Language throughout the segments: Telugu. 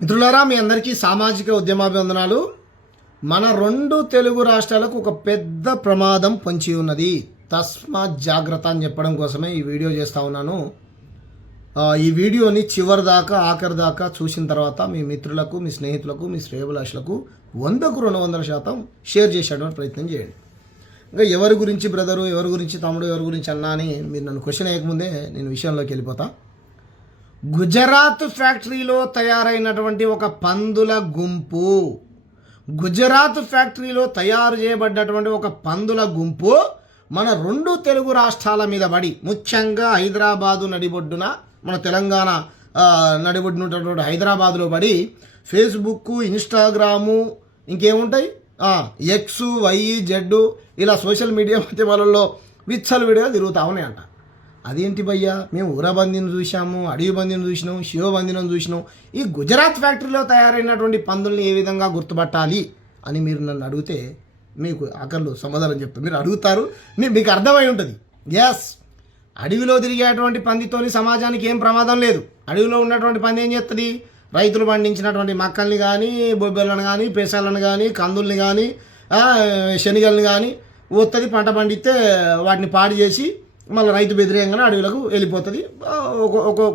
మిత్రులారా, మీ అందరికీ సామాజిక ఉద్యమాభివందనాలు. మన రెండు తెలుగు రాష్ట్రాలకు ఒక పెద్ద ప్రమాదం పొంచి ఉన్నది. తస్మాత్ జాగ్రత్త అని చెప్పడం కోసమే ఈ వీడియో చేస్తూ ఉన్నాను. ఈ వీడియోని చివరి దాకా ఆఖరి దాకా చూసిన తర్వాత మీ మిత్రులకు, మీ స్నేహితులకు, మీ శ్రేయోభిలాషులకు 100కు 200% షేర్ చేసేటువంటి ప్రయత్నం చేయండి. ఇంకా ఎవరి గురించి బ్రదరు, ఎవరి గురించి తమ్ముడు, ఎవరి గురించి అన్నా అని మీరు నన్ను క్వశ్చన్ వేయకముందే నేను విషయంలోకి వెళ్ళిపోతా. గుజరాత్ ఫ్యాక్టరీలో తయారైనటువంటి ఒక పందుల గుంపు, గుజరాత్ ఫ్యాక్టరీలో తయారు చేయబడ్డటువంటి ఒక పందుల గుంపు మన రెండు తెలుగు రాష్ట్రాల మీద పడి, ముఖ్యంగా హైదరాబాదు నడిబొడ్డున, మన తెలంగాణ నడిబొడ్డునటువంటి హైదరాబాదులో పడి ఫేస్బుక్, ఇన్స్టాగ్రాము, ఇంకేముంటాయి ఎక్స్, వై, జెడ్ ఇలా సోషల్ మీడియా మాధ్యమాలలో విచ్చలు విడిగా తిరుగుతూ ఉన్నాయంట. అదేంటి భయ్యా, మేము ఊరబందిని చూసాము, అడవి బందిని చూసినాం, శివబందిని చూసినాం. ఈ గుజరాత్ ఫ్యాక్టరీలో తయారైనటువంటి పందుల్ని ఏ విధంగా గుర్తుపట్టాలి అని మీరు నన్ను అడిగితే మీకు ఆకర్లు సమాధానం చెప్తాను. మీరు అడుగుతారు, మీకు అర్థమై ఉంటుంది. ఎస్, అడవిలో తిరిగేటువంటి పందితోని సమాజానికి ఏం ప్రమాదం లేదు. అడవిలో ఉన్నటువంటి పంది ఏం చేస్తుంది? రైతులు పండించినటువంటి మక్కల్ని కానీ, బొబ్బెలను కానీ, పెసలను కానీ, కందుల్ని కానీ, శనగల్ని కానీ వస్తుంది, పంట పండిస్తే వాటిని పాడు చేసి మళ్ళీ రైతు బెదిరేయంగానే అడవులకు వెళ్ళిపోతుంది.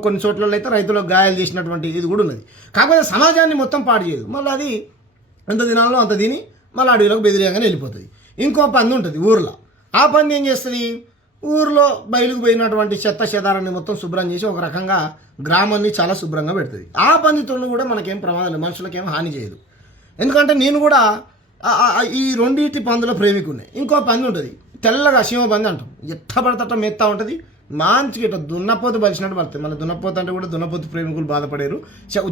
కొన్ని చోట్ల అయితే రైతులకు గాయాలు చేసినటువంటి ఇది కూడా ఉన్నది. కాకపోతే సమాజాన్ని మొత్తం పాడు చేయదు. మళ్ళీ అది ఎంత దినాల్లో అంత తిని మళ్ళీ అడవులకు బెదిరేయంగానే వెళ్ళిపోతుంది. ఇంకో పంది ఉంటుంది ఊర్లో. ఆ పంది ఏం చేస్తుంది? ఊర్లో బయలుకు పోయినటువంటి చెత్త చెదారాన్ని మొత్తం శుభ్రం చేసి ఒక రకంగా గ్రామాన్ని చాలా శుభ్రంగా పెడుతుంది. ఆ పందితో కూడా మనకేం ప్రమాదం లేదు, మనుషులకేం హాని చేయదు. ఎందుకంటే నేను కూడా ఈ రెండింటి పందుల ప్రేమికున్నాయి. ఇంకో పంది ఉంటుంది తెల్లగా, శివబంది అంటాం, ఎట్ట పడతట మెత్తా ఉంటుంది, మంచిగా ఇట్లా దున్నపోతు బలిసినట్టు పడుతుంది. మళ్ళీ దున్నపోతు అంటే కూడా దున్నపోతు ప్రేమికులు బాధపడారు.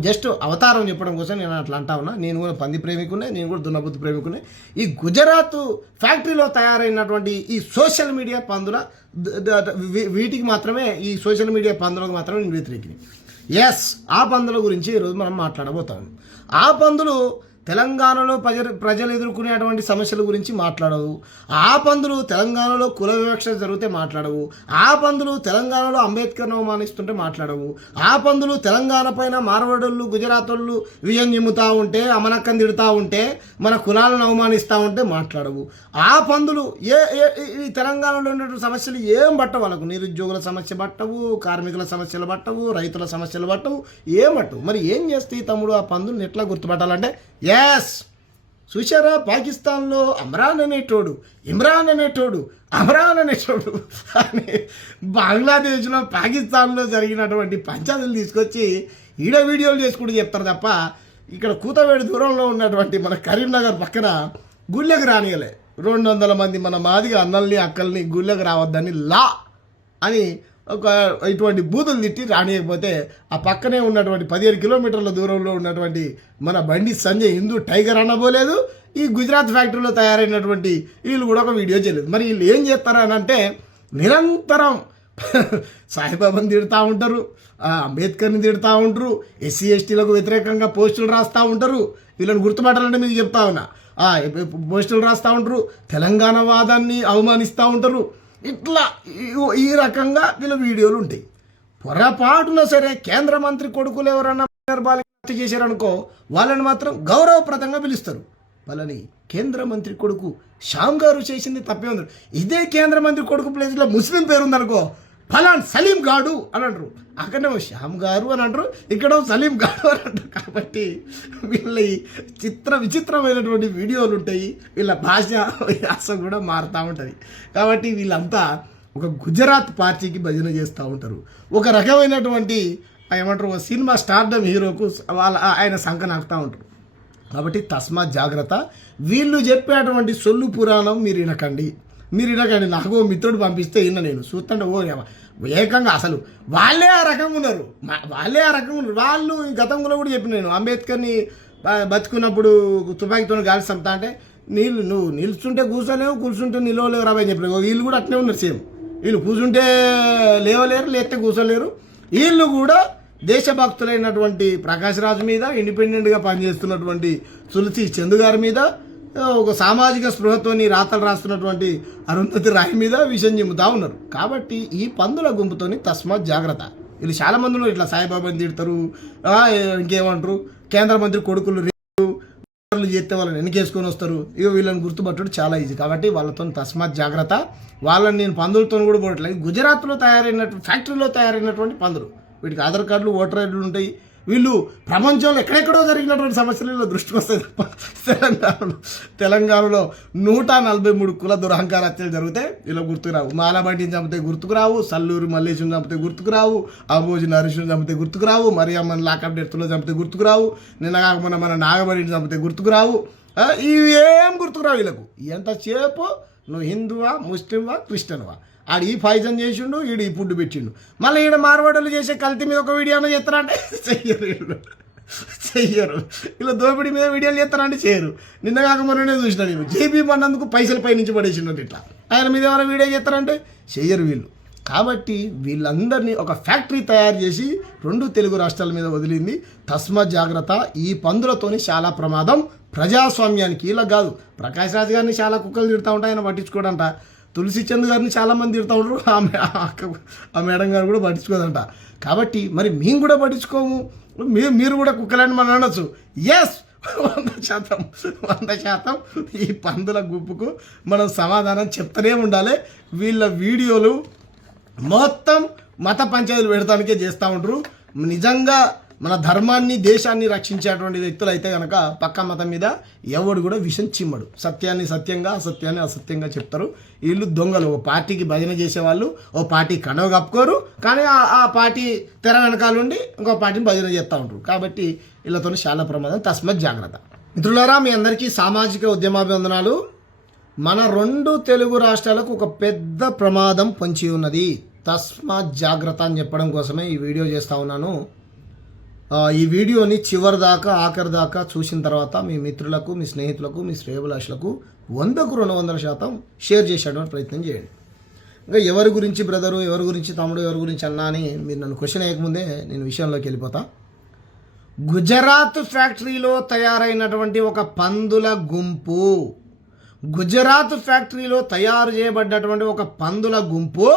జస్ట్ అవతారం చెప్పడం కోసం నేను అట్లా అంటా ఉన్నా. నేను కూడా పంది ప్రేమికునే, నేను కూడా దున్నపోతు ప్రేమికునే. ఈ గుజరాత్ ఫ్యాక్టరీలో తయారైనటువంటి ఈ సోషల్ మీడియా పందుల వీటికి మాత్రమే, ఈ సోషల్ మీడియా పందులకు మాత్రమే నేను వ్యతిరేకిని. ఎస్, ఆ పందుల గురించి ఈరోజు మనం మాట్లాడబోతాం. ఆ పందులు తెలంగాణలో ప్రజలు ఎదుర్కొనేటువంటి సమస్యల గురించి మాట్లాడవు. ఆ పందులు తెలంగాణలో కుల వివక్ష జరిగితే మాట్లాడవు. ఆ పందులు తెలంగాణలో అంబేద్కర్ను అవమానిస్తుంటే మాట్లాడవు. ఆ పందులు తెలంగాణ పైన మార్వాడోళ్ళు, గుజరాత్ వాళ్ళు విజయం చెమ్ముతూ ఉంటే, అమనక్కని తిడుతూ ఉంటే, మన కులాలను అవమానిస్తూ ఉంటే మాట్లాడవు. ఆ పందులు ఈ తెలంగాణలో ఉన్నటువంటి సమస్యలు ఏం పట్టవు. వాళ్ళకు నిరుద్యోగుల సమస్య పట్టవు, కార్మికుల సమస్యలు పట్టవు, రైతుల సమస్యలు పట్టవు, ఏం పట్టవు. మరి ఏం చేస్తే తమ్ముడు ఆ పందులను ఎట్లా గుర్తుపట్టాలంటే, ఎస్, చూసారా, పాకిస్తాన్లో ఇమ్రాన్ అనేటోడు అని బంగ్లాదేశ్లో, పాకిస్తాన్లో జరిగినటువంటి పంచాయతీలు తీసుకొచ్చి ఈడ వీడియోలు చేసుకుంటూ చెప్తారు తప్ప, ఇక్కడ కూతవేడు దూరంలో ఉన్నటువంటి మన కరీంనగర్ పక్కన గుళ్ళకి రానియలే. 200 మంది మన మాదిగా అన్నల్ని అక్కల్ని గుళ్ళకి రావద్దని లా అని ఒక ఇటువంటి బూతులు తిట్టి రానియకపోతే, ఆ పక్కనే ఉన్నటువంటి 15 కిలోమీటర్ల దూరంలో ఉన్నటువంటి మన బండి సంజయ్ హిందూ టైగర్ అనబోలేదు. ఈ గుజరాత్ ఫ్యాక్టరీలో తయారైనటువంటి వీళ్ళు కూడా ఒక వీడియో చేయలేదు. మరి వీళ్ళు ఏం చేస్తారని అంటే, నిరంతరం సాయిబాబాని తిడుతూ ఉంటారు, అంబేద్కర్ని తిడుతూ ఉంటారు, ఎస్సీ ఎస్టీలకు వ్యతిరేకంగా పోస్టులు రాస్తూ ఉంటారు. వీళ్ళని గుర్తుపట్టాలంటే మీకు చెప్తా ఉన్నా, పోస్టులు రాస్తూ ఉంటారు, తెలంగాణ వాదాన్ని అవమానిస్తూ ఉంటారు. ఇట్లా ఈ రకంగా వీళ్ళ వీడియోలు ఉంటాయి. పొరపాటున సరే కేంద్ర మంత్రి కొడుకులు ఎవరన్నా హత్య చేశారనుకో, వాళ్ళని మాత్రం గౌరవప్రదంగా పిలుస్తారు. వాళ్ళని కేంద్ర మంత్రి కొడుకు శ్యామ్ గారు చేసింది తప్పే ఉంది. ఇదే కేంద్ర మంత్రి కొడుకు ప్లేస్లో ముస్లిం పేరు ఉందనుకో, ఫలాన్ సలీం గాడు అని అంటారు. అక్కడేమో శ్యామ్ గారు అని అంటారు, ఇక్కడ సలీం గాడు అని అంటారు. కాబట్టి వీళ్ళ విచిత్రమైనటువంటి వీడియోలు ఉంటాయి. వీళ్ళ భాష యాస కూడా మారుతూ ఉంటుంది. కాబట్టి వీళ్ళంతా ఒక గుజరాత్ పార్టీకి భజన చేస్తూ ఉంటారు. ఒక రకమైనటువంటి ఏమంటారు, ఒక సినిమా స్టార్డమ్ హీరోకు ఆయన సంఖ నాకుతూ ఉంటారు. కాబట్టి తస్మాత్ జాగ్రత్త. వీళ్ళు చెప్పేటువంటి సొల్లు పురాణం మీరు వినకండి. నాకు మిత్రుడు పంపిస్తే విన్న నేను చూస్తుంటే ఏకంగా అసలు వాళ్ళే ఆ రకంగా ఉన్నారు. వాళ్ళు గతంలో కూడా చెప్పిన నేను, అంబేద్కర్ని బతుకున్నప్పుడు తుపాకీతో గాలి చంపుతా అంటే, నువ్వు నిల్చుంటే కూర్చోలేవు, కూర్చుంటే నిలవలేవు రాబోయని చెప్పలేదు. వీళ్ళు కూడా అట్లే ఉన్నారు సేమ్. వీళ్ళు కూర్చుంటే లేవలేరు, లేస్తే కూర్చోలేరు. వీళ్ళు కూడా దేశభక్తులైనటువంటి ప్రకాష్ రాజు మీద, ఇండిపెండెంట్గా పనిచేస్తున్నటువంటి తులసి చందు గారి మీద, ఒక సామాజిక స్పృహతోని రాతలు రాస్తున్నటువంటి అరుంధతి రాయి మీద విషయం చెబుతూ ఉన్నారు. కాబట్టి ఈ పందుల గుంపుతోని తస్మాత్ జాగ్రత్త. వీళ్ళు చాలా మంది ఇట్లా సాయిబాబాని తిడతారు, ఇంకేమంటారు, కేంద్ర మంత్రి కొడుకులు చేస్తే వాళ్ళని వెనకేసుకొని వస్తారు. ఇక వీళ్ళని గుర్తుపట్టడం చాలా ఈజీ. కాబట్టి వాళ్ళతో తస్మాత్ జాగ్రత్త. వాళ్ళని నేను పందులతో కూడా పోవట్లేదు. గుజరాత్లో తయారైనటువంటి ఫ్యాక్టరీలో తయారైనటువంటి పందులు, వీటికి ఆధార్ కార్డులు, ఓటర్ ఐడీలు ఉంటాయి. వీళ్ళు ప్రపంచంలో ఎక్కడెక్కడో జరిగినటువంటి సమస్యలలో దృష్టికి వస్తాయి తప్ప తెలంగాణలో 143 కుల దురహంకార హత్యలు జరిగితే ఇలా గుర్తుకురావు. మాలబట్టిని చంపితే గుర్తుకురావు, సల్లూరు మల్లేశం చంపితే గుర్తుకురావు, అంబోజి నరేష్ను చంపితే గుర్తుకురావు, మరియమ్మని లాకప్ డెత్తులో చంపితే గుర్తుకురావు, నిన్న కాకపోయినా మన నాగమణిని చంపితే గుర్తుకురావు. ఇవి ఏం గుర్తుకురావు వీళ్ళకు. ఎంతసేపు నువ్వు హిందువా, ముస్లింవా, క్రిస్టియన్వా, ఆడు ఈ పాయిజన్ చేసిండు, ఈడు ఈ ఫుడ్ పెట్టిండు. మళ్ళీ ఈడ మార్వాడలు చేసే కల్తీ మీద ఒక వీడియో చేస్తారంటే చెయ్యరు. ఇలా దోపిడీ మీద వీడియోలు చేస్తారంటే చేయరు. నిన్న కాక మొన్ననే చూసినా నేను జేబీ పన్నందుకు పైసలు పైనుంచి పడేసిండు ఇట్లా. ఆయన మీద ఎవరైనా వీడియో చేస్తారంటే చెయ్యరు వీళ్ళు. కాబట్టి వీళ్ళందరినీ ఒక ఫ్యాక్టరీ తయారు చేసి 2 తెలుగు రాష్ట్రాల మీద వదిలింది. తస్మాత్ జాగ్రత్త. ఈ పందులతోని చాలా ప్రమాదం ప్రజాస్వామ్యానికి. ఇలా కాదు, ప్రకాష్ రాజ్ గారిని చాలా కుక్కలు తిడతా ఉంటాయి, ఆయన పట్టించుకోడంట. తులసి చంద్ గారిని చాలామంది తిడతా ఉంటారు, ఆ మేడం గారు కూడా పట్టించుకోదంట. కాబట్టి మరి మేము కూడా పట్టించుకోము, మీరు కూడా కుక్కలని మనం అనొచ్చు. ఎస్, 100% ఈ పందుల గుంపుకు మనం సమాధానం చెప్తూనే ఉండాలి. వీళ్ళ వీడియోలు మొత్తం మత పంచాయతీలు పెడతానికే చేస్తూ ఉంటారు. నిజంగా మన ధర్మాన్ని, దేశాన్ని రక్షించేటువంటి వ్యక్తులు అయితే కనుక పక్క మతం మీద ఎవడు కూడా విషం చిమ్మడు. సత్యాన్ని సత్యంగా, అసత్యాన్ని అసత్యంగా చెప్తారు. వీళ్ళు దొంగలు. ఓ పార్టీకి భజన చేసేవాళ్ళు ఓ పార్టీ కండవ కప్పుకోరు, కానీ ఆ పార్టీ తెర వెనకాల ఉండి ఇంకో పార్టీని భజన చేస్తూ ఉంటారు. కాబట్టి వీళ్ళతో చాలా ప్రమాదం. తస్మాత్ జాగ్రత్త. మిత్రులారా, మీ అందరికీ సామాజిక ఉద్యమాభివందనాలు. మన 2 తెలుగు రాష్ట్రాలకు ఒక పెద్ద ప్రమాదం పొంచి ఉన్నది. తస్మాత్ జాగ్రత్త అని చెప్పడం కోసమే ఈ వీడియో చేస్తూ ఉన్నాను. ఈ వీడియోని చివరి దాకా, ఆఖరి దాకా చూసిన తర్వాత మీ మిత్రులకు, మీ స్నేహితులకు, మీ శ్రేయోభిలాషులకు 100కు 200% షేర్ చేసేటువంటి ప్రయత్నం చేయండి. ఇంకా ఎవరి గురించి బ్రదరు, ఎవరి గురించి తమ్ముడు, ఎవరి గురించి అన్నా అని మీరు నన్ను క్వశ్చన్ వేయకముందే నేను విషయంలోకి వెళ్ళిపోతా. గుజరాత్ ఫ్యాక్టరీలో తయారైనటువంటి ఒక పందుల గుంపు, గుజరాత్ ఫ్యాక్టరీలో తయారు చేయబడ్డటువంటి ఒక పందుల గుంపు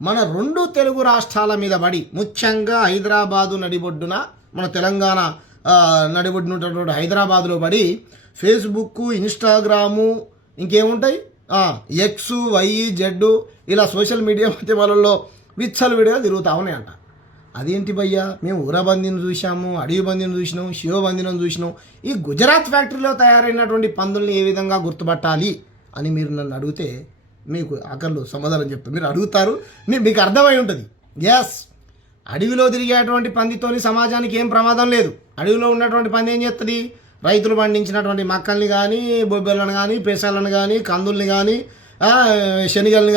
మన 2 తెలుగు రాష్ట్రాల మీద పడి, ముఖ్యంగా హైదరాబాదు నడిబొడ్డున, మన తెలంగాణ నడిబొడ్డునటువంటి హైదరాబాదులో పడి ఫేస్బుక్, ఇన్స్టాగ్రాము, ఇంకేముంటాయి, ఎక్స్, వై, జెడ్, ఇలా సోషల్ మీడియా మాధ్యమాలలో విచ్చలు విడిగా తిరుగుతూ ఉన్నాయంట. అదేంటి భయ్యా, మేము ఊరబందిని చూసాము, అడవి బందిని చూసినాం, శివబందిని చూసినాం. ఈ గుజరాత్ ఫ్యాక్టరీలో తయారైనటువంటి పందుల్ని ఏ విధంగా గుర్తుపట్టాలి అని మీరు నన్ను అడిగితే మీకు ఆకర్లు సమాధానం చెప్తాను. మీరు అడుగుతారు, మీకు అర్థమై ఉంటుంది. ఎస్, అడవిలో తిరిగేటువంటి పందితోని సమాజానికి ఏం ప్రమాదం లేదు. అడవిలో ఉన్నటువంటి పంది ఏం చేస్తుంది? రైతులు పండించినటువంటి మక్కల్ని కానీ, బొబ్బెలను కానీ, పెసలను కానీ, కందుల్ని కానీ, శనగల్ని కానీ